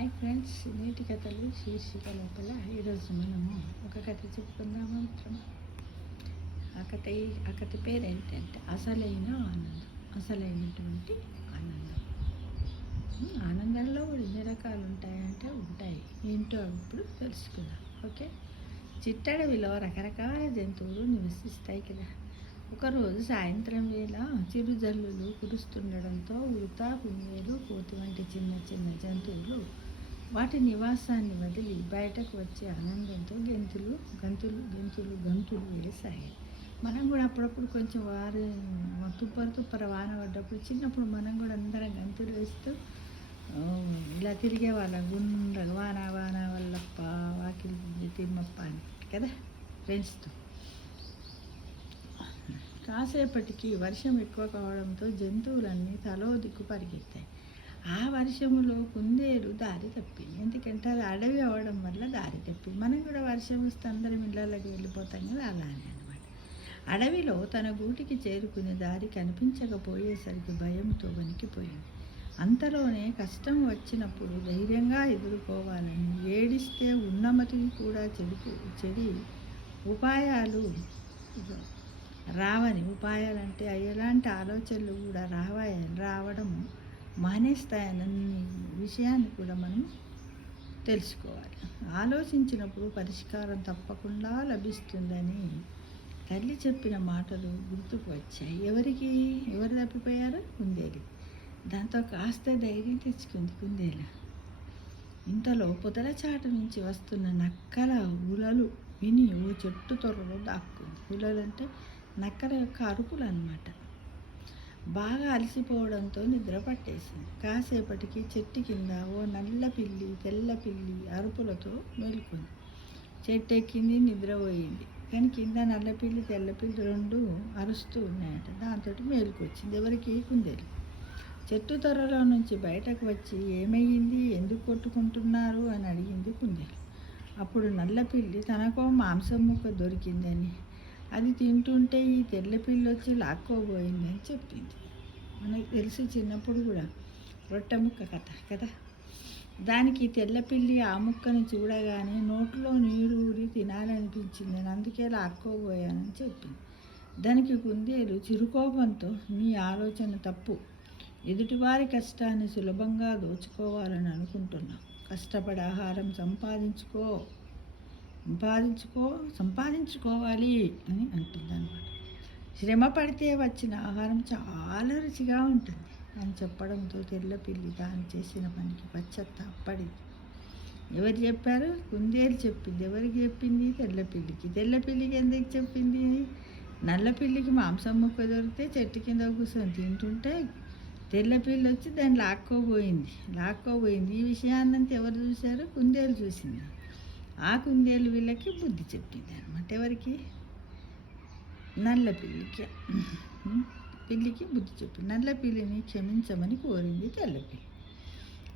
Hi friends, నీటి కథలు శీర్షిక లోపల ఈరోజు మనము ఒక కథ చెప్పుకుందాము మిత్రమా. ఆ కథ పేరు ఏంటంటే అసలైనటువంటి ఆనందం. ఆనందంలో కూడా ఎన్ని రకాలు ఉంటాయంటే ఉంటాయి. ఏంటో ఇప్పుడు తెలుసుకుందాం. ఓకే, చిట్టడవిలో రకరకాల జంతువులు నివసిస్తాయి కదా. ఒకరోజు సాయంత్రం వేళ చిరుజల్లులు కురుస్తుండడంతో ఉడత, కుందేలు, కోతి వంటి చిన్న చిన్న జంతువులు వాటి నివాసాన్ని వదిలి బయటకు వచ్చి ఆనందంతో గంతులు వేసాయి. మనం కూడా అప్పుడప్పుడు కొంచెం తుప్పర వాన పడ్డప్పుడు చిన్నప్పుడు మనం కూడా అందరం గంతులు వేస్తూ ఇలా తిరిగే వాళ్ళ గుండ్రగా వాన వల్లప్ప వాకిలి తిమ్మప్ప అని కదా ఫ్రెండ్స్తో. కాసేపటికి వర్షం ఎక్కువ కావడంతో జంతువులన్నీ తలో దిక్కు పరిగెత్తాయి. ఆ వర్షములో కుందేలు దారి తప్పింది. ఎందుకంటే అది అడవి అవ్వడం వల్ల దారి తప్పింది. మనం కూడా వర్షం వస్తే అందరం ఇళ్ళకి వెళ్ళిపోతాం కదా, అలానే అనమాట. అడవిలో తన గూటికి చేరుకునే దారి కనిపించకపోయేసరికి భయంతో వణికిపోయింది. అంతలోనే కష్టం వచ్చినప్పుడు ధైర్యంగా ఎదుర్కోవాలని, ఏడిస్తే ఉన్నమతి కూడా చెడి ఉపాయాలు ఉపాయాలంటే ఎలాంటి ఆలోచనలు కూడా రావడం మానేస్తాయనని విషయాన్ని కూడా మనం తెలుసుకోవాలి. ఆలోచించినప్పుడు పరిష్కారం తప్పకుండా లభిస్తుందని తల్లి చెప్పిన మాటలు గుర్తుకు వచ్చాయి. ఎవరు తప్పిపోయారు? కుందేలు. దాంతో కాస్త ధైర్యం తెచ్చుకుంది కుందేలు. ఇంతలో పొదల చాటు నుంచి వస్తున్న నక్కల ఉలలు విని ఓ చెట్టు తొర్రలో దాక్కుంది. ఉలలు అంటే నక్కల యొక్క అరుపులు అన్నమాట. బాగా అలసిపోవడంతో నిద్ర పట్టేసింది. కాసేపటికి చెట్టు కింద ఓ నల్ల పిల్లి, తెల్ల పిల్లి అరుపులతో మేలుకుంది. చెట్టు ఎక్కింది, నిద్రపోయింది. కానీ కింద నల్ల పిల్లి, తెల్ల పిల్లి రెండు అరుస్తూ ఉన్నాయట. దాంతో మేలుకొచ్చింది. ఎవరికి? కుందేలు. చెట్టు త్వరలో నుంచి బయటకు వచ్చి ఏమయ్యింది, ఎందుకు కొట్టుకుంటున్నారు అని అడిగింది కుందేలు. అప్పుడు నల్లపిల్లి తనకో మాంసం ముక్క దొరికిందని, అది తింటుంటే ఈ తెల్లపిల్లి వచ్చి లాక్కోబోయిందని చెప్పింది. మనకు తెలుసు చిన్నప్పుడు కూడా రొట్టె ముక్క కథ కదా. దానికి తెల్లపిల్లి ఆ ముక్కను చూడగానే నోట్లో నీరు ఊరి తినాలనిపించిందని, అందుకే లాక్కోబోయానని చెప్పింది. దానికి కుందేలు చిరుకోపంతో, నీ ఆలోచన తప్పు. ఎదుటివారి కష్టాన్ని సులభంగా దోచుకోవాలని అనుకుంటున్నావు. కష్టపడి ఆహారం సంపాదించుకోవాలి అని అంటుంది అన్నమాట. శ్రమ పడితే వచ్చిన ఆహారం చాలా రుచిగా ఉంటుంది అని చెప్పడంతో తెల్లపిల్లి తాను చేసిన పనికి పశ్చాత్తాపడింది. ఎవరు చెప్పారు? కుందేలు చెప్పింది. ఎవరికి చెప్పింది? తెల్లపిల్లికి. తెల్లపిల్లికి ఎందుకు చెప్పింది? నల్లపిల్లికి మాంసం ముక్క దొరికితే చెట్టు కింద కూర్చొని తింటుంటే తెల్లపిల్లి వచ్చి దాన్ని లాక్కోబోయింది. ఈ విషయాన్నంతా ఎవరు చూశారు? కుందేలు చూసింది. ఆ కుందేలు వీళ్ళకి బుద్ధి చెప్పింది అనమాట. ఎవరికి? నల్లపిల్లికి. పిల్లికి బుద్ధి చెప్పింది. నల్లపిల్లిని క్షమించమని కోరింది తెల్లపిల్లి.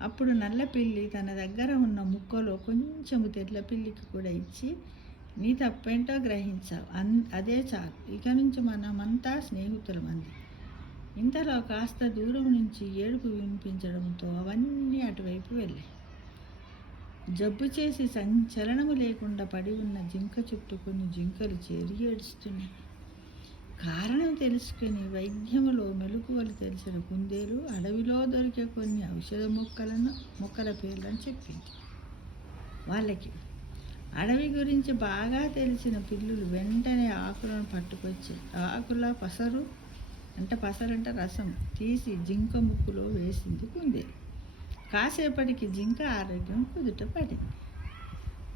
అప్పుడు నల్లపిల్లి తన దగ్గర ఉన్న ముక్కలో కొంచెము తెల్లపిల్లికి కూడా ఇచ్చి, నీ తప్పేంటో గ్రహించావు, అదే చాలు, ఇక నుంచి మనమంతా స్నేహితులం అంది. ఇంతలో కాస్త దూరం నుంచి ఏడుపు వినిపించడంతో అవన్నీ అటువైపు వెళ్ళాయి. జబ్బు చేసి సంచలనము లేకుండా పడి ఉన్న జింక చుట్టూ కొన్ని జింకలు చేరి ఏడుస్తున్నాయి. కారణం తెలుసుకుని వైద్యములో మెలకువలు తెలిసిన కుందేలు అడవిలో దొరికే కొన్ని ఔషధ మొక్కల పేర్లను చెప్పింది వాళ్ళకి. అడవి గురించి బాగా తెలిసిన పిల్లులు వెంటనే ఆకులను పట్టుకొచ్చి ఆకుల పసరంటే రసం తీసి జింక ముక్కులో వేసింది కుందేలు. కాసేపటికి జింక ఆరోగ్యం కుదుట పడింది.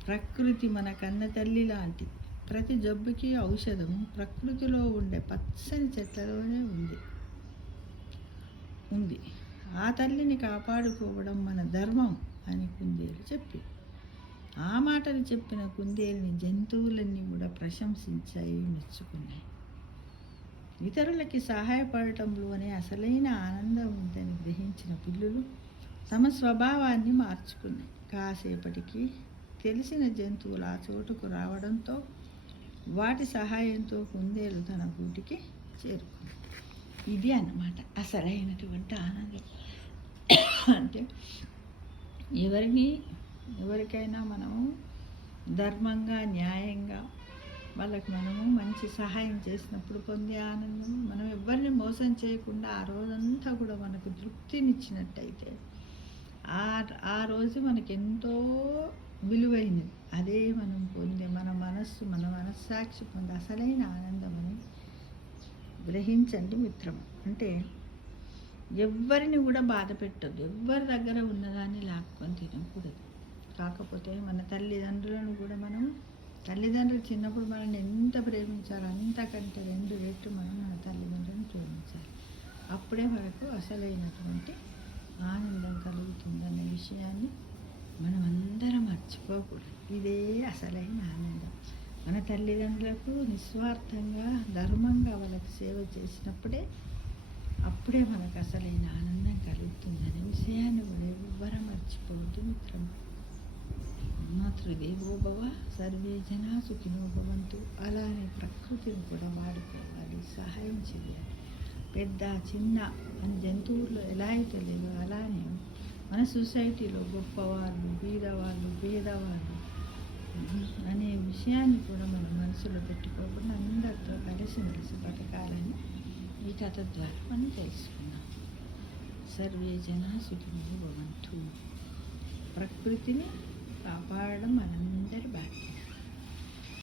ప్రకృతి మన కన్న తల్లి లాంటిది. ప్రతి జబ్బుకి ఔషధం ప్రకృతిలో ఉండే పచ్చని చెట్లలోనే ఉంది. ఆ తల్లిని కాపాడుకోవడం మన ధర్మం అని కుందేలు చెప్పి, ఆ మాటలు చెప్పిన కుందేలుని జంతువులన్నీ కూడా ప్రశంసించాయి, మెచ్చుకున్నాయి. ఇతరులకి సహాయపడటంలోనే అసలైన ఆనందం ఉందని గ్రహించిన పిల్లులు తమ స్వభావాన్ని మార్చుకున్నాయి. కాసేపటికి తెలిసిన జంతువులు ఆ చోటుకు రావడంతో వాటి సహాయంతో కుందేలు తన గూటికి చేరుకుంది. ఇది అన్నమాట అసలైనటువంటి ఆనందం. అంటే ఎవరిని ఎవరికైనా మనము ధర్మంగా న్యాయంగా వాళ్ళకి మనము మంచి సహాయం చేసినప్పుడు పొందే ఆనందం, మనం ఎవరిని మోసం చేయకుండా ఆ రోజంతా కూడా మనకు తృప్తినిచ్చినట్టయితే ఆ ఆ రోజు మనకెంతో విలువైనది. అదే మనం పొందే మన మనస్సాక్షి పొందే అసలైన ఆనందం అని గ్రహించండి మిత్రమా. అంటే ఎవ్వరిని కూడా బాధ పెట్టద్దు, ఎవ్వరి దగ్గర ఉన్నదాన్ని లాక్కొని తినకూడదు. కాకపోతే మన తల్లిదండ్రులను కూడా మనం, తల్లిదండ్రులు చిన్నప్పుడు మనల్ని ఎంత ప్రేమించాలో అంతకంటే 2 రెట్లు మనం మన తల్లిదండ్రులను ప్రేమించాలి. అప్పుడే మనకు అసలైనటువంటి ఆనందం కలుగుతుందనే విషయాన్ని మనం అందరం మర్చిపోకూడదు. ఇదే అసలైన ఆనందం. మన తల్లిదండ్రులకు నిస్వార్థంగా ధర్మంగా వాళ్ళకి సేవ చేసినప్పుడే అప్పుడే మనకు అసలైన ఆనందం కలుగుతుందనే విషయాన్ని కూడా ఎవ్వరం మర్చిపోవద్దు మిత్రం. మాతృదేవోభవ, సర్వే జనా సుఖినో భవంతు. అలానే ప్రకృతిని కూడా వాడుకోవాలి, సహాయం చేయాలి. పెద్ద చిన్న మన జంతువుల్లో ఎలా అయితే లేదో అలానే మన సొసైటీలో గొప్పవాళ్ళు, బీదవాళ్ళు, పేదవాళ్ళు అనే విషయాన్ని కూడా మనం మనసులో పెట్టుకోకుండా అందరితో కలిసిమెలిసి బతకాలని ఈ కథ ద్వారా మనం తెలుసుకున్నాం. సర్వే జనా సుఖినో భవంతు. ప్రకృతిని కాపాడడం మనందరి బాధ్యత.